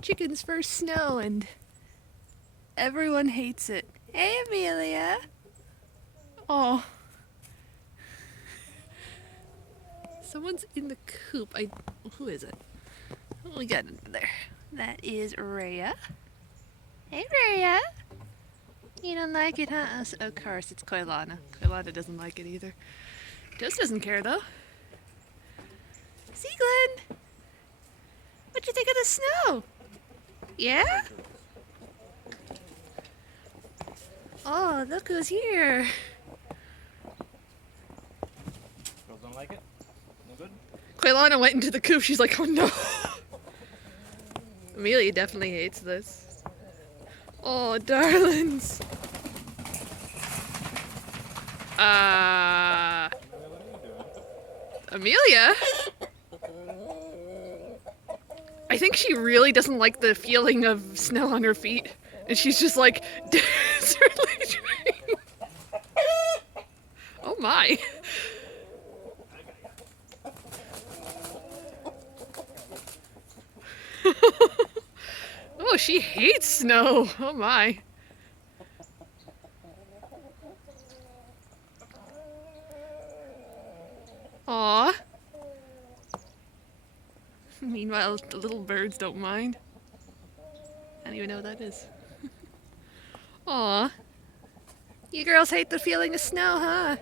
Chicken's first snow and everyone hates it. Hey, Amelia. Oh. Someone's in the coop. Who is it? What we got in there? That is Rhea. Hey, Rhea. You don't like it, huh? Of course, it's Koilana. Koilana doesn't like it either. Toast doesn't care, though. Seaglin! What'd you think of the snow? Yeah? Oh, look who's here. Girls don't like it? No good? Koilana went into the coop. She's like, oh no. Amelia definitely hates this. Oh, darlings. Amelia? I think she really doesn't like the feeling of snow on her feet. And she's just like, desperately trying. Oh my. Oh, she hates snow. Oh my. Aw. Meanwhile, the little birds don't mind. I don't even know what that is. Aw. You girls hate the feeling of snow, huh?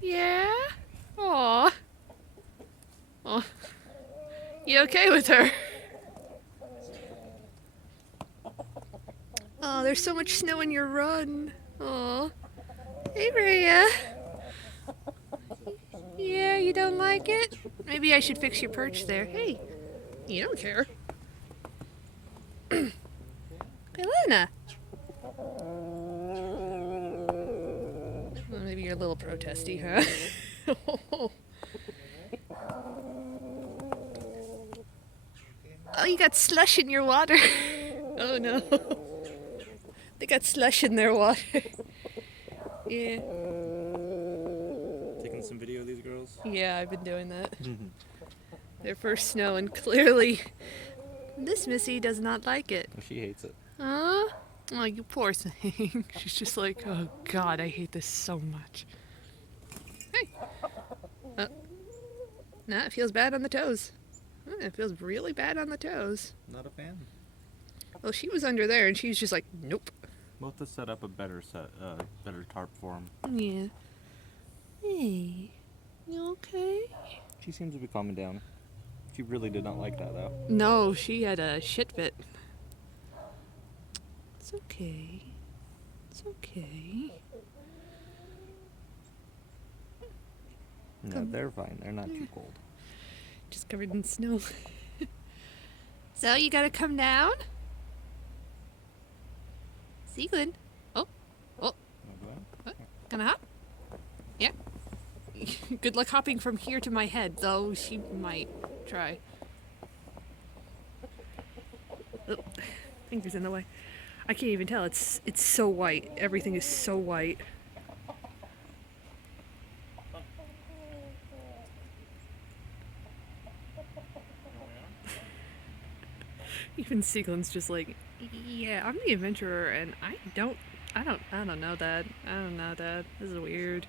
Yeah? Aw. Aw. You okay with her? Oh, there's so much snow in your run. Aw. Hey, Rhea. Yeah, you don't like it? Maybe I should fix your perch there. Hey, you don't care. Elena. Well, maybe you're a little protesty, huh? Oh, you got slush in your water. Oh no. They got slush in their water. Yeah. Taking some video of these girls? Yeah, I've been doing that. Their first snow, and clearly this Missy does not like it. She hates it. Huh? Oh, you poor thing. She's just like, oh god, I hate this so much. Hey. Nah, it feels bad on the toes. It feels really bad on the toes. Not a fan. Well, she was under there, and she's just like, nope. We'll have to set up a better better tarp for him. Yeah. Hey, you okay? She seems to be calming down. She really did not like that, though. No, she had a shit fit. It's okay. It's okay. No, they're fine. They're not too cold. Just covered in snow. So, you gotta come down? Seaglin. Oh. Gonna hop? Yeah. Good luck hopping from here to my head, though she might try. Oh, fingers in the way. I can't even tell. It's so white. Everything is so white. Even Seaglin's just like, yeah, I'm the adventurer, and I don't know, Dad. I don't know, Dad. This is weird.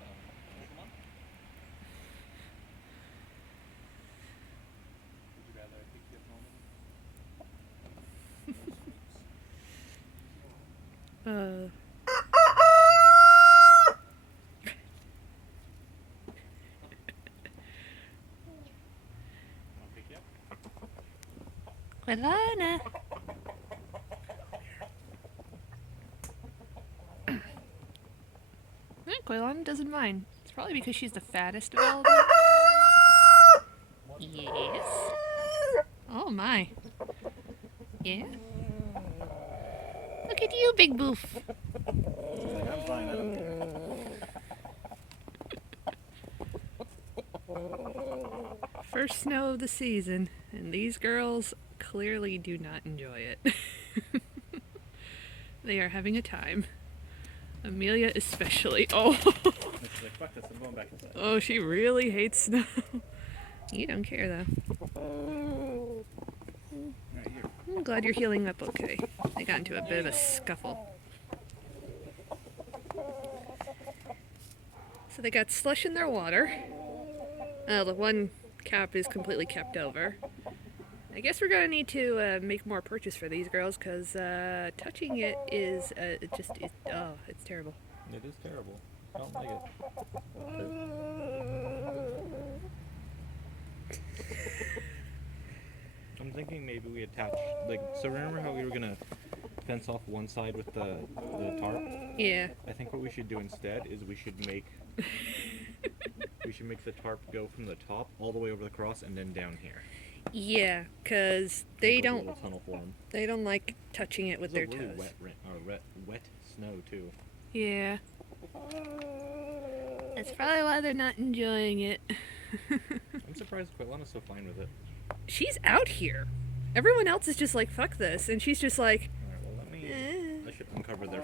Koilana. Koilana doesn't mind. It's probably because she's the fattest of all of them. Yes. Oh my. Yeah. Look at you, big boof. I'm fine. I don't care. First snow of the season, and these girls clearly do not enjoy it. They are having a time. Amelia especially. Oh. Like, fuck this, I'm going back inside. Oh, she really hates snow. You don't care though. Right here. I'm glad you're healing up okay. They got into a bit of a scuffle. So they got slush in their water. The one cap is completely kept over. I guess we're gonna need to make more purchase for these girls because touching it is it's terrible. It is terrible. I don't like it. I'm thinking maybe we attach, like, so remember how we were gonna fence off one side with the tarp? Yeah. I think what we should do instead is we should make the tarp go from the top all the way over the cross and then down here. Yeah, because Make like a little tunnel for 'em. they don't like touching it with their It's a really toes. wet snow too. Yeah. That's probably why they're not enjoying it. I'm surprised Quilana's so fine with it. She's out here. Everyone else is just like, fuck this. And she's just like, Alright, well I should uncover their